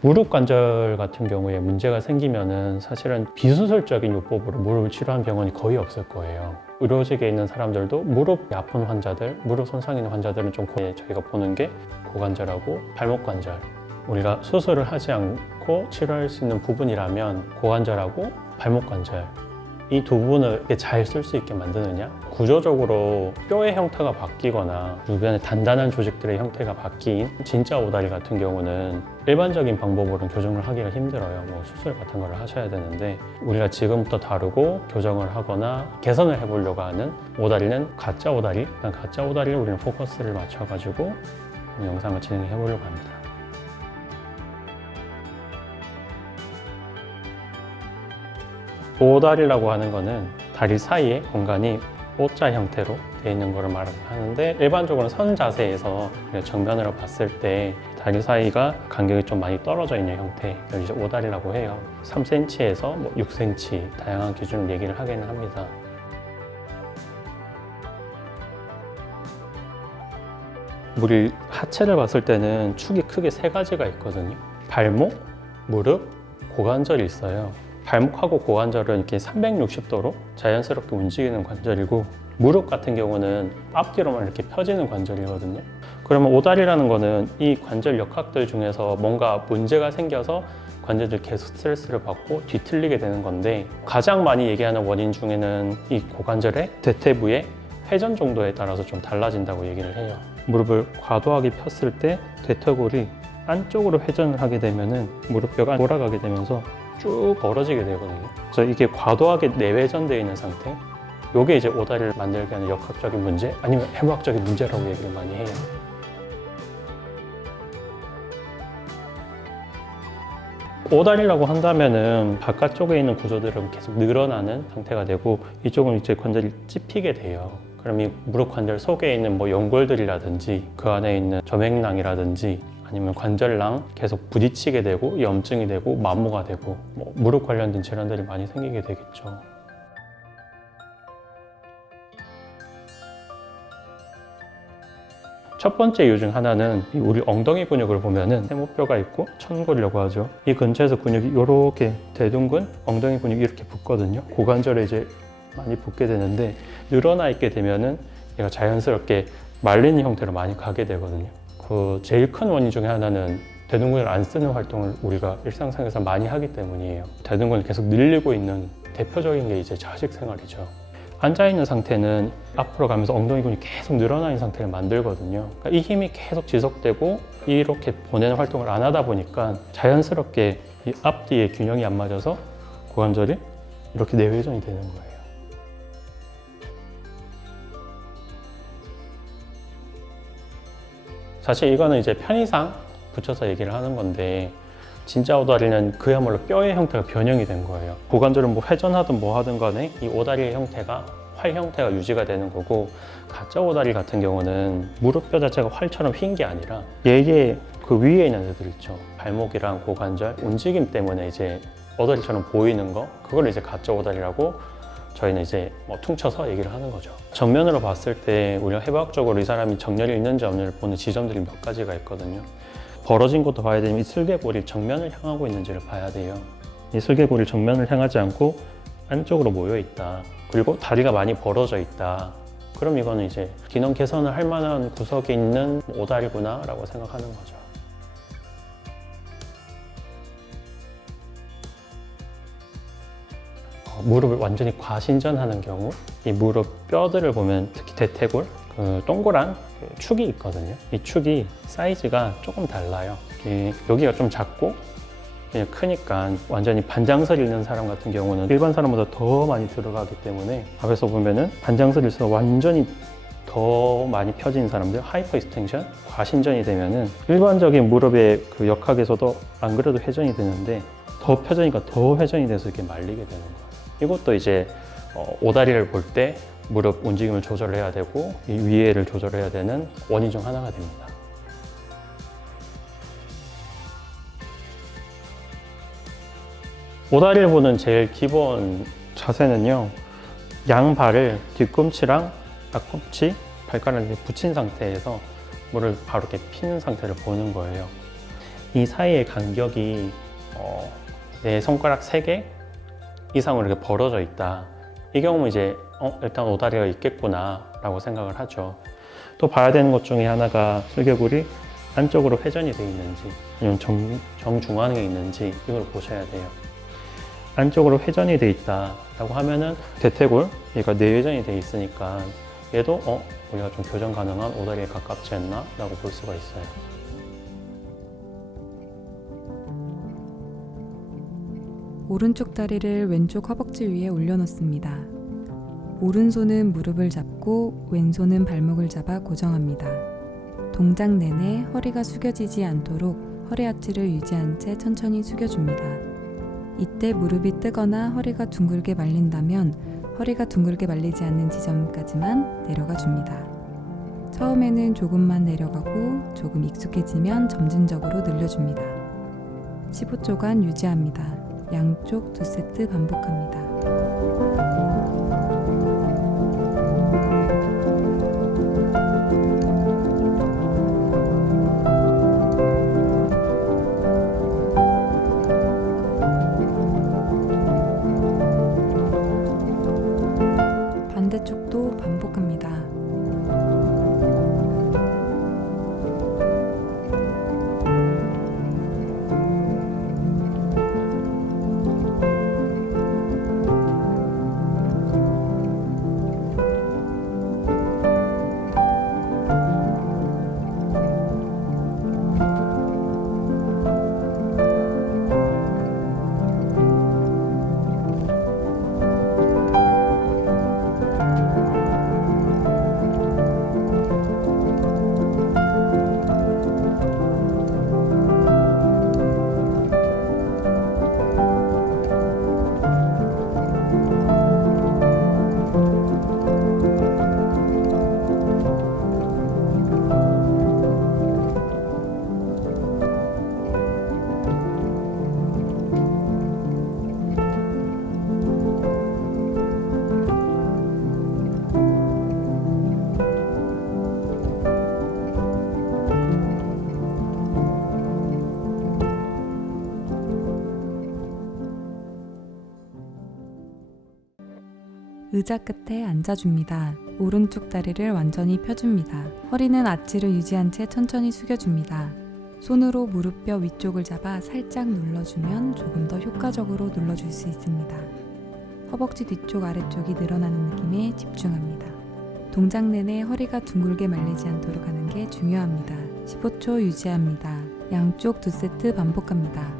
무릎 관절 같은 경우에 문제가 생기면은 사실은 비수술적인 요법으로 무릎을 치료한 병원이 거의 없을 거예요. 의료직에 있는 사람들도 무릎이 아픈 환자들, 무릎 손상 있는 환자들은 좀 거의 저희가 보는 게 고관절하고 발목 관절. 우리가 수술을 하지 않고 치료할 수 있는 부분이라면 고관절하고 발목 관절, 이 두 부분을 잘 쓸 수 있게 만드느냐, 구조적으로 뼈의 형태가 바뀌거나 주변에 단단한 조직들의 형태가 바뀐 진짜 오다리 같은 경우는 일반적인 방법으로는 교정을 하기가 힘들어요. 뭐 수술 같은 걸 하셔야 되는데, 우리가 지금부터 다루고 교정을 하거나 개선을 해보려고 하는 오다리는 가짜 오다리. 가짜 오다리를 우리는 포커스를 맞춰가지고 영상을 진행해 보려고 합니다. 오다리라고 하는 거는 다리 사이에 공간이 O자 형태로 되어 있는 것을 말하는데, 일반적으로 선 자세에서 정면으로 봤을 때 다리 사이가 간격이 좀 많이 떨어져 있는 형태를 이제 오다리라고 해요. 3cm에서 6cm 다양한 기준을 얘기를 하기는 합니다. 우리 하체를 봤을 때는 축이 크게 세 가지가 있거든요. 발목, 무릎, 고관절이 있어요. 발목하고 고관절은 이렇게 360도로 자연스럽게 움직이는 관절이고, 무릎 같은 경우는 앞뒤로만 이렇게 펴지는 관절이거든요. 그러면 오다리라는 거는 이 관절 역학들 중에서 뭔가 문제가 생겨서 관절들이 계속 스트레스를 받고 뒤틀리게 되는 건데, 가장 많이 얘기하는 원인 중에는 이 고관절의 대퇴부의 회전 정도에 따라서 좀 달라진다고 얘기를 해요. 무릎을 과도하게 폈을 때 대퇴골이 안쪽으로 회전을 하게 되면은 무릎뼈가 돌아가게 되면서 쭉 벌어지게 되거든요. 그래서 이게 과도하게 내회전되어 있는 상태, 이게 이제 오다리를 만들게 하는 역학적인 문제, 아니면 해부학적인 문제라고 얘기를 많이 해요. 오다리라고 한다면은 바깥쪽에 있는 구조들은 계속 늘어나는 상태가 되고, 이쪽은 이제 관절이 찝히게 돼요. 그럼 이 무릎 관절 속에 있는 뭐 연골들이라든지 그 안에 있는 점액낭이라든지 아니면 관절랑 계속 부딪히게 되고 염증이 되고 마모가 되고 뭐 무릎 관련된 질환들이 많이 생기게 되겠죠. 첫 번째 이유 중 하나는 우리 엉덩이 근육을 보면은 세모뼈가 있고 천골이라고 하죠. 이 근처에서 근육이 이렇게 대둔근, 엉덩이 근육이 이렇게 붙거든요. 고관절에 이제 많이 붙게 되는데, 늘어나 있게 되면은 얘가 자연스럽게 말린 형태로 많이 가게 되거든요. 그 제일 큰 원인 중에 하나는 대둔근을 안 쓰는 활동을 우리가 일상생활에서 많이 하기 때문이에요. 대둔근을 계속 늘리고 있는 대표적인 게 이제 자식 생활이죠. 앉아있는 상태는 앞으로 가면서 엉덩이 근육이 계속 늘어나 있는 상태를 만들거든요. 그러니까 이 힘이 계속 지속되고 이렇게 보내는 활동을 안 하다 보니까 자연스럽게 이 앞뒤의 균형이 안 맞아서 고관절이 이렇게 내회전이 되는 거예요. 사실 이거는 이제 편의상 붙여서 얘기를 하는 건데, 진짜 오다리는 그야말로 뼈의 형태가 변형이 된 거예요. 고관절은 뭐 회전하든 뭐 하든 간에 이 오다리의 형태가 활 형태가 유지가 되는 거고, 가짜 오다리 같은 경우는 무릎뼈 자체가 활처럼 휜 게 아니라 얘의 그 위에 있는 애들 있죠. 발목이랑 고관절 움직임 때문에 이제 오다리처럼 보이는 거, 그걸 이제 가짜 오다리라고 저희는 이제 뭐 퉁쳐서 얘기를 하는 거죠. 정면으로 봤을 때 우리가 해부학적으로 이 사람이 정렬이 있는지 없는지를 보는 지점들이 몇 가지가 있거든요. 벌어진 것도 봐야 되면 이 슬개골이 정면을 향하고 있는지를 봐야 돼요. 이 슬개골이 정면을 향하지 않고 안쪽으로 모여 있다. 그리고 다리가 많이 벌어져 있다. 그럼 이거는 이제 기능 개선을 할 만한 구석에 있는 오다리구나 라고 생각하는 거죠. 무릎을 완전히 과신전하는 경우, 이 무릎 뼈들을 보면 특히 대퇴골, 그 동그란 축이 있거든요. 이 축이 사이즈가 조금 달라요. 여기가 좀 작고 크니까 완전히 반장설이 있는 사람 같은 경우는 일반 사람보다 더 많이 들어가기 때문에, 앞에서 보면은 반장설이 있어서 완전히 더 많이 펴진 사람들, 하이퍼 익스텐션, 과신전이 되면은 일반적인 무릎의 그 역학에서도 안 그래도 회전이 되는데 더 펴지니까 더 회전이 돼서 이렇게 말리게 되는 거예요. 이것도 이제 오다리를 볼 때 무릎 움직임을 조절해야 되고 이 위에를 조절해야 되는 원인 중 하나가 됩니다. 오다리를 보는 제일 기본 자세는요, 양발을 뒤꿈치랑 앞꿈치, 발가락을 붙인 상태에서 무릎을 바로 이렇게 피는 상태를 보는 거예요. 이 사이의 간격이 내 손가락 3개 이상으로 이렇게 벌어져 있다. 이 경우는 이제 일단 오다리가 있겠구나 라고 생각을 하죠. 또 봐야 되는 것 중에 하나가 슬개골이 안쪽으로 회전이 되어 있는지 아니면 정중앙에 있는지 이걸 보셔야 돼요. 안쪽으로 회전이 되어 있다라고 하면은 대퇴골, 얘가 내회전이 되어 있으니까 얘도 우리가 좀 교정 가능한 오다리에 가깝지 않나 라고 볼 수가 있어요. 오른쪽 다리를 왼쪽 허벅지 위에 올려놓습니다. 오른손은 무릎을 잡고 왼손은 발목을 잡아 고정합니다. 동작 내내 허리가 숙여지지 않도록 허리 아치를 유지한 채 천천히 숙여줍니다. 이때 무릎이 뜨거나 허리가 둥글게 말린다면 허리가 둥글게 말리지 않는 지점까지만 내려가 줍니다. 처음에는 조금만 내려가고 조금 익숙해지면 점진적으로 늘려줍니다. 15초간 유지합니다. 양쪽 2세트 반복합니다. 반대쪽도 반복합니다. 의자 끝에 앉아줍니다. 오른쪽 다리를 완전히 펴줍니다. 허리는 아치를 유지한 채 천천히 숙여줍니다. 손으로 무릎뼈 위쪽을 잡아 살짝 눌러주면 조금 더 효과적으로 눌러줄 수 있습니다. 허벅지 뒤쪽 아래쪽이 늘어나는 느낌에 집중합니다. 동작 내내 허리가 둥글게 말리지 않도록 하는 게 중요합니다. 15초 유지합니다. 양쪽 2세트 반복합니다.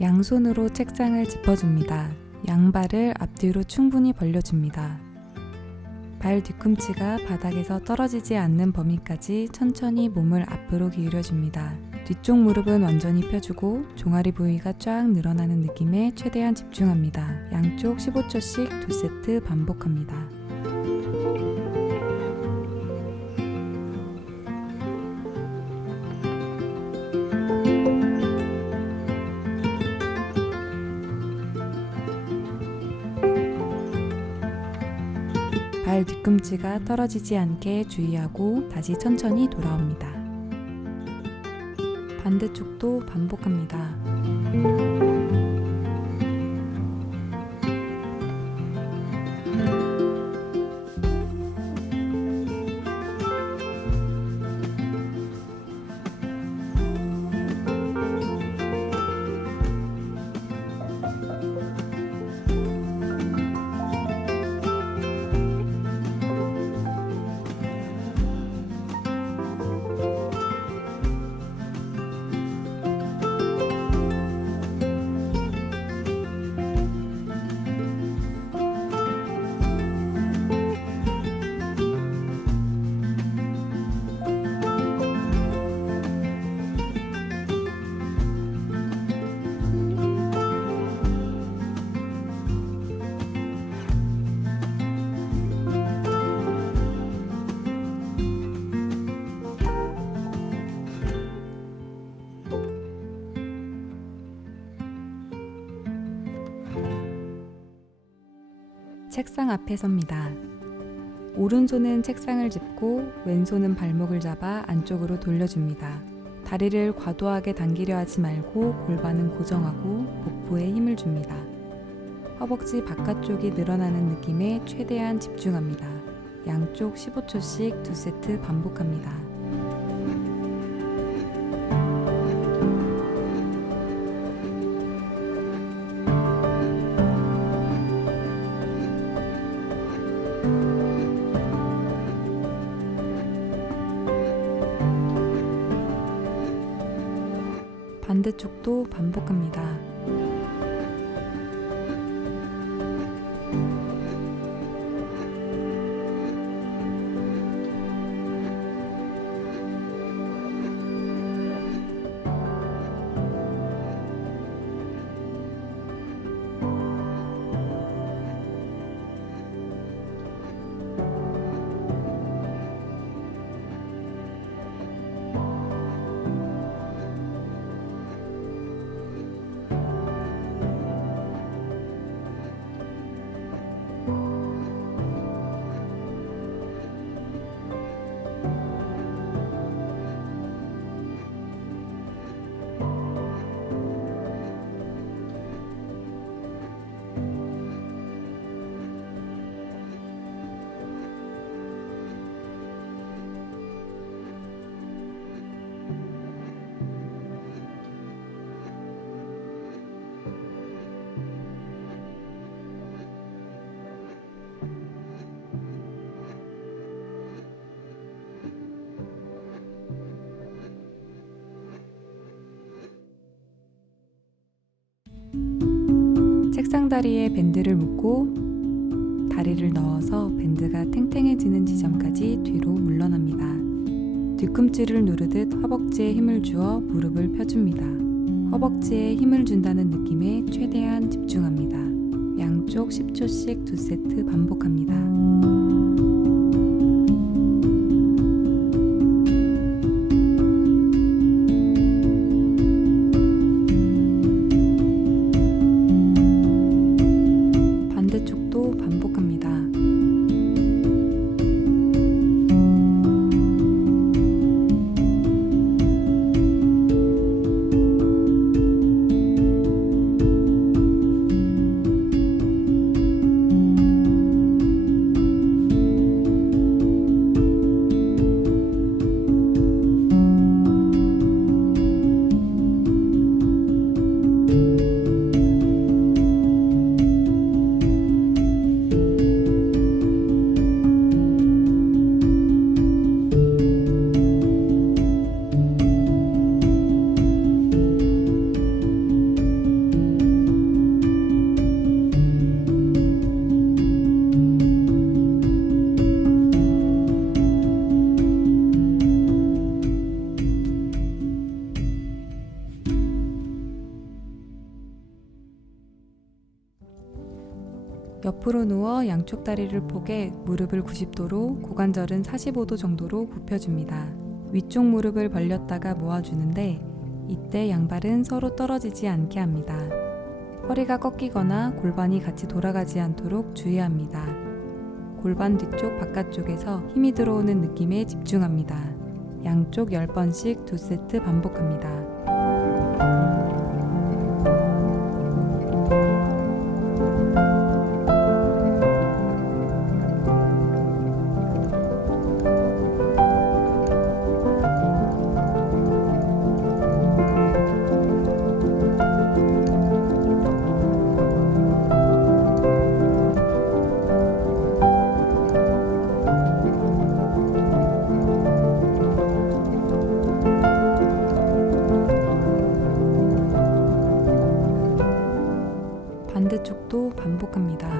양손으로 책상을 짚어줍니다. 양발을 앞뒤로 충분히 벌려줍니다. 발 뒤꿈치가 바닥에서 떨어지지 않는 범위까지 천천히 몸을 앞으로 기울여줍니다. 뒤쪽 무릎은 완전히 펴주고 종아리 부위가 쫙 늘어나는 느낌에 최대한 집중합니다. 양쪽 15초씩 2세트 반복합니다. 발 뒤꿈치가 떨어지지 않게 주의하고 다시 천천히 돌아옵니다. 반대쪽도 반복합니다. 책상 앞에 섭니다. 오른손은 책상을 짚고 왼손은 발목을 잡아 안쪽으로 돌려줍니다. 다리를 과도하게 당기려 하지 말고 골반은 고정하고 복부에 힘을 줍니다. 허벅지 바깥쪽이 늘어나는 느낌에 최대한 집중합니다. 양쪽 15초씩 2세트 반복합니다. 반대쪽도 반복합니다. 책상 다리에 밴드를 묶고 다리를 넣어서 밴드가 탱탱해지는 지점까지 뒤로 물러납니다. 뒤꿈치를 누르듯 허벅지에 힘을 주어 무릎을 펴줍니다. 허벅지에 힘을 준다는 느낌에 최대한 집중합니다. 양쪽 10초씩 2세트 반복합니다. 반대쪽도 반복합니다. 옆으로 누워 양쪽 다리를 포개 무릎을 90도로 고관절은 45도 정도로 굽혀줍니다. 위쪽 무릎을 벌렸다가 모아주는데 이때 양발은 서로 떨어지지 않게 합니다. 허리가 꺾이거나 골반이 같이 돌아가지 않도록 주의합니다. 골반 뒤쪽 바깥쪽에서 힘이 들어오는 느낌에 집중합니다. 양쪽 10번씩 2세트 반복합니다. 반대쪽도 반복합니다.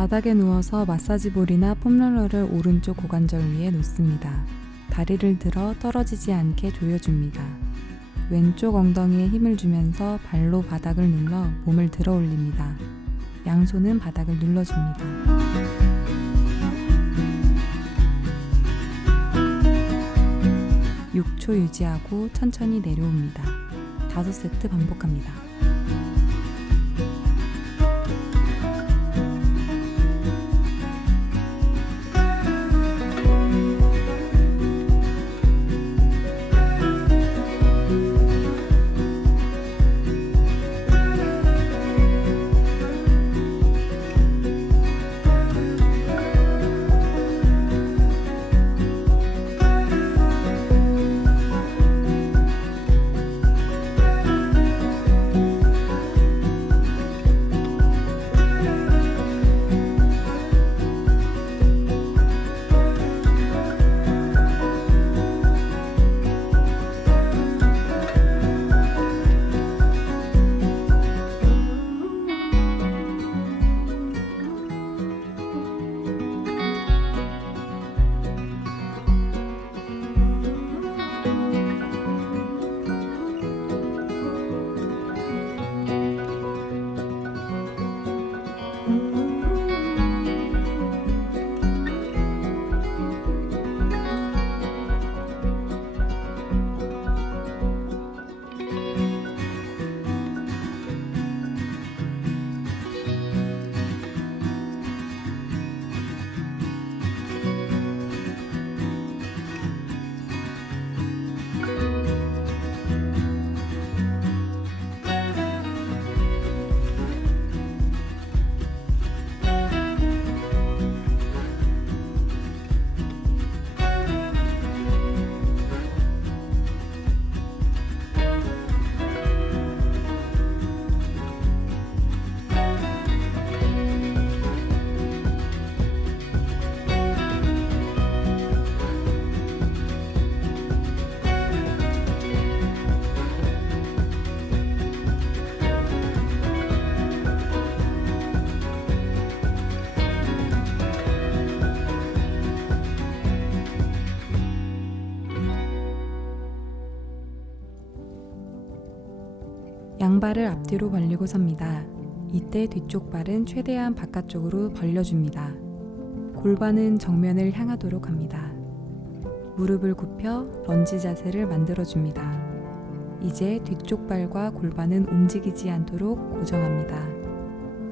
바닥에 누워서 마사지볼이나 폼롤러를 오른쪽 고관절 위에 놓습니다. 다리를 들어 떨어지지 않게 조여줍니다. 왼쪽 엉덩이에 힘을 주면서 발로 바닥을 눌러 몸을 들어 올립니다. 양손은 바닥을 눌러줍니다. (6초) 유지하고 천천히 내려옵니다. 5세트 반복합니다. 양발을 앞뒤로 벌리고 섭니다. 이때 뒤쪽 발은 최대한 바깥쪽으로 벌려줍니다. 골반은 정면을 향하도록 합니다. 무릎을 굽혀 런지 자세를 만들어줍니다. 이제 뒤쪽 발과 골반은 움직이지 않도록 고정합니다.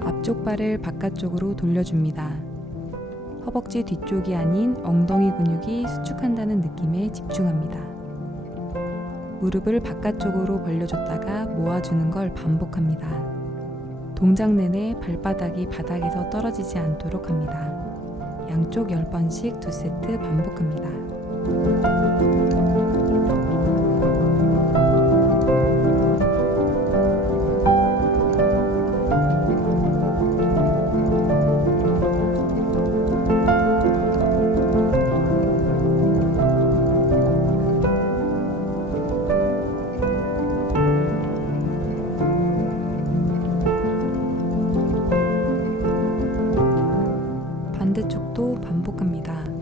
앞쪽 발을 바깥쪽으로 돌려줍니다. 허벅지 뒤쪽이 아닌 엉덩이 근육이 수축한다는 느낌에 집중합니다. 무릎을 바깥쪽으로 벌려줬다가 모아주는 걸 반복합니다. 동작 내내 발바닥이 바닥에서 떨어지지 않도록 합니다. 양쪽 10번씩 2세트 반복합니다. 반대쪽도 반복합니다.